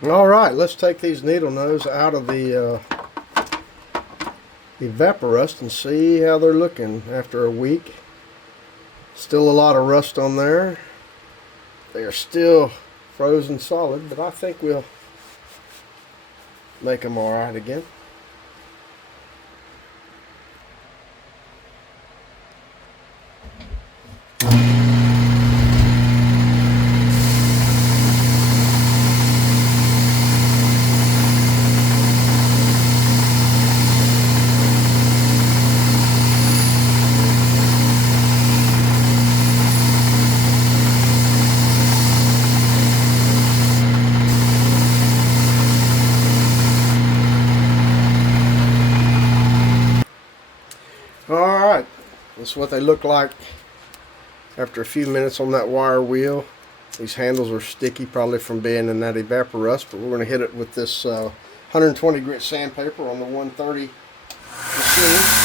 Alright, let's take these needle nose out of the Evaporust and see how they're looking after a week. Still a lot of rust on there. They are still frozen solid, but I think we'll make them alright again. Alright, this is what they look like after a few minutes on that wire wheel. These handles are sticky, probably from being in that Evaporust, but we're going to hit it with this 120 grit sandpaper on the 130 machine.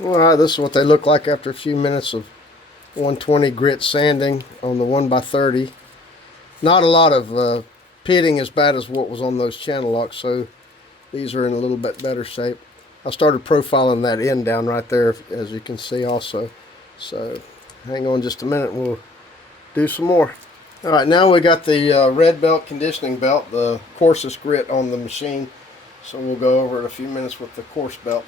Alright, this is what they look like after a few minutes of 120 grit sanding on the 1x30. Not a lot of pitting as bad as what was on those channel locks, so these are in a little bit better shape. I started profiling that end down right there, as you can see also. So hang on just a minute, we'll do some more. Alright, now we got the red belt conditioning belt, the coarsest grit on the machine. So we'll go over it a few minutes with the coarse belt.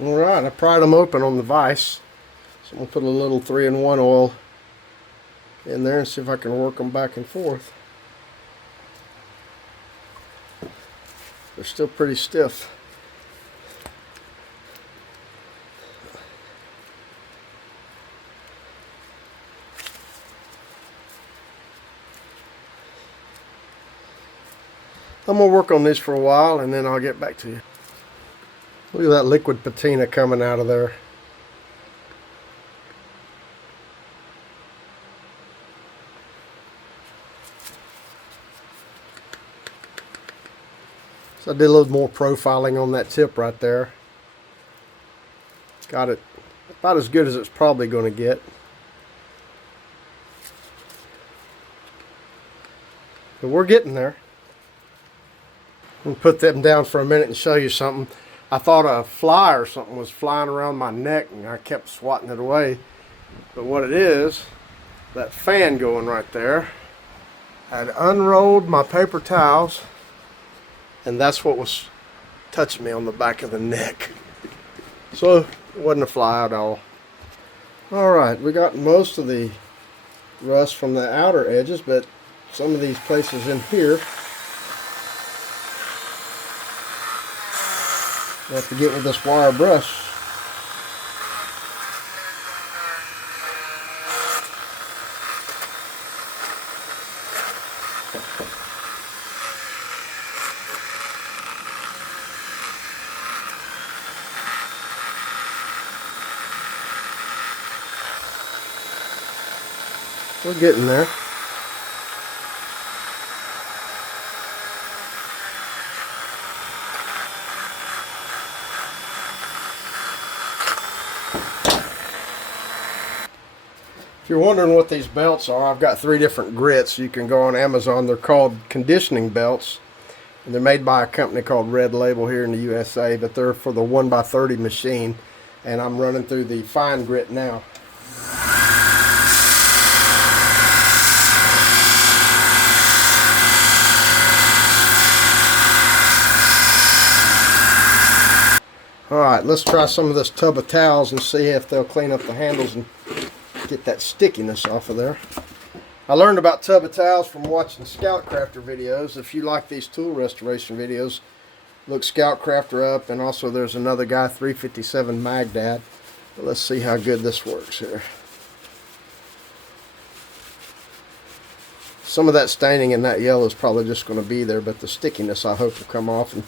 Alright, I pried them open on the vise. So I'm going to put a little 3-in-1 oil in there and see if I can work them back and forth. They're still pretty stiff. I'm going to work on this for a while and then I'll get back to you. Look at that liquid patina coming out of there. So I did a little more profiling on that tip right there. Got it about as good as it's probably going to get. But we're getting there. I'm going to put them down for a minute and show you something. I thought a fly or something was flying around my neck and I kept swatting it away. But what it is, that fan going right there, I had unrolled my paper towels and that's what was touching me on the back of the neck. So it wasn't a fly at all. Alright, we got most of the rust from the outer edges, but some of these places in here I have to get with this wire brush. We're getting there. If you're wondering what these belts are, I've got 3 different grits. You can go on Amazon. They're called conditioning belts. And they're made by a company called Red Label here in the USA, but they're for the 1x30 machine. And I'm running through the fine grit now. Alright, let's try some of this tub of towels and see if they'll clean up the handles and get that stickiness off of there. I learned about tub of towels from watching Scout Crafter videos. If you like these tool restoration videos, look Scout Crafter up, and also there's another guy, 357 Magdad. But let's see how good this works here. Some of that staining in that yellow is probably just going to be there, but the stickiness I hope will come off, and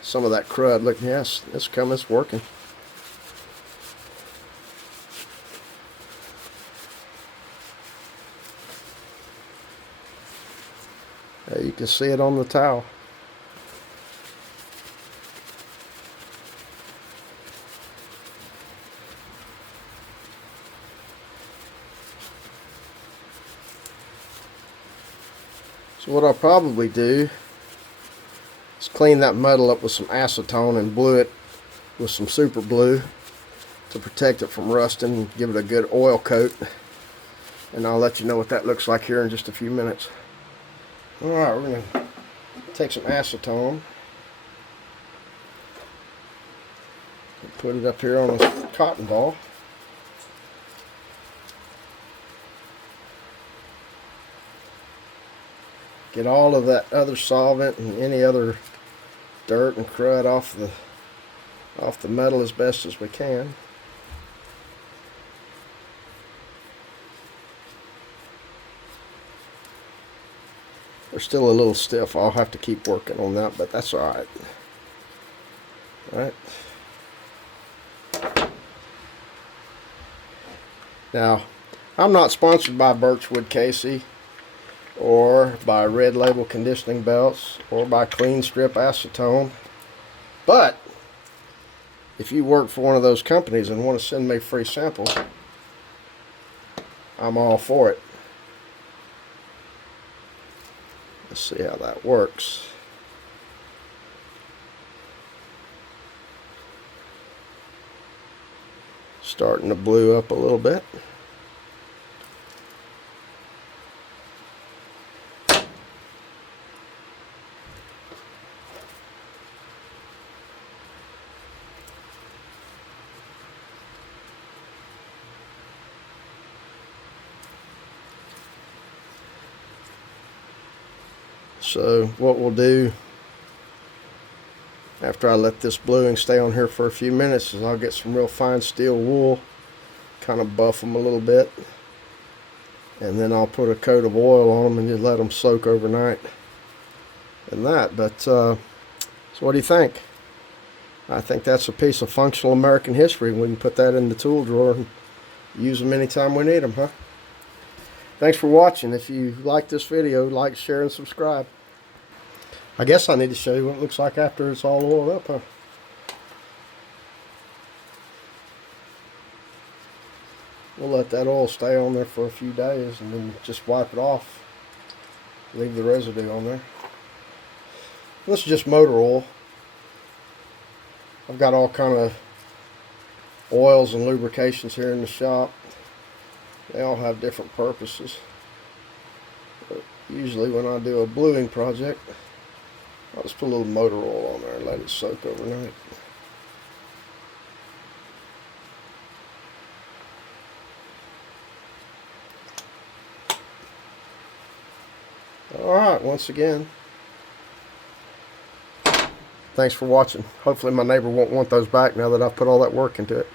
some of that crud. Look, yes, it's coming, it's working. You can see it on the towel. So what I'll probably do is clean that metal up with some acetone and glue it with some super glue to protect it from rusting and give it a good oil coat. And I'll let you know what that looks like here in just a few minutes. Alright, we're going to take some acetone and put it up here on a cotton ball. Get all of that other solvent and any other dirt and crud off the metal as best as we can. They're still a little stiff. I'll have to keep working on that, but that's alright. Alright. Now, I'm not sponsored by Birchwood Casey or by Red Label conditioning belts or by Clean Strip acetone, but if you work for one of those companies and want to send me a free sample, I'm all for it. Let's see how that works. Starting to blue up a little bit. So what we'll do after I let this bluing stay on here for a few minutes is I'll get some real fine steel wool, kind of buff them a little bit, and then I'll put a coat of oil on them and just let them soak overnight and that. But so what do you think? I think that's a piece of functional American history. We can put that in the tool drawer and use them anytime we need them, huh? Thanks for watching. If you like this video, like, share, and subscribe. I guess I need to show you what it looks like after it's all oiled up, huh? We'll let that oil stay on there for a few days and then just wipe it off. Leave the residue on there. This is just motor oil. I've got all kind of oils and lubrications here in the shop. They all have different purposes. But usually when I do a bluing project, I'll just put a little motor oil on there and let it soak overnight. Alright, once again, thanks for watching. Hopefully my neighbor won't want those back now that I've put all that work into it.